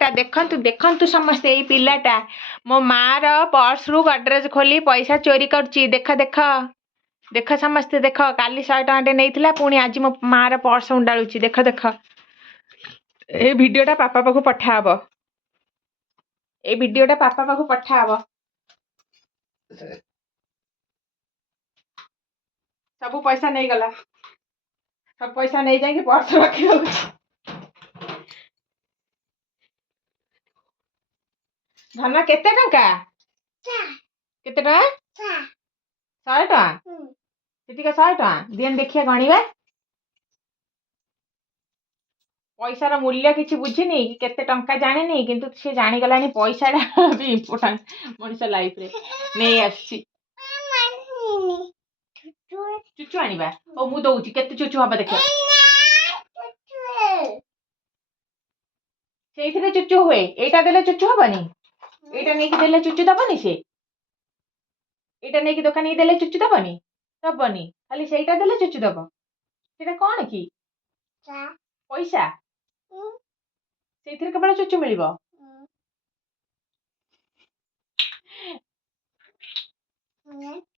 देखंतु देखंतु समस्ते एई पिलाटा मो माँ रो पर्स रु गडरेज खोली पैसा चोरी करची। देख देख देख समस्ते देख काली 100 टଙ୍କା नहीं पुणी आज मो माँ रो पर्स उंडाळुची। देख देख ए भिडियोटा पापा पाखु पठाहब। ए भिडियोटा पापा पाखु पठाहब। सब पैसा नहीं गला। सब पैसा नहीं जाएंगे पर्स रखी धन केते टंका केते टंका 100 टଙ୍କା सेतिका 100 टଙ୍କା दियन देखिया गणिबा। पैसार मूल्य किसी बुझिनी कि केते टंका जानिनी किंतु से जानी गलानी पैसाटा भी इम्पोर्टेंट मनुष्य लाइफ रे नहीं आसी। चुचु आनिबा ओ मु दउची केते चुचु हबा देखिया सेइथिरे चुचु हुए एटा देले चुचु हबनी एटा नै कि देले चुचु दबनी से एटा नै कि दुकान देले चुचु दबनी दबनी खाली सेइटा देले चुचु दब सेटा कोन की पैसा सेइथिरे केवल चुचु मिलिबो।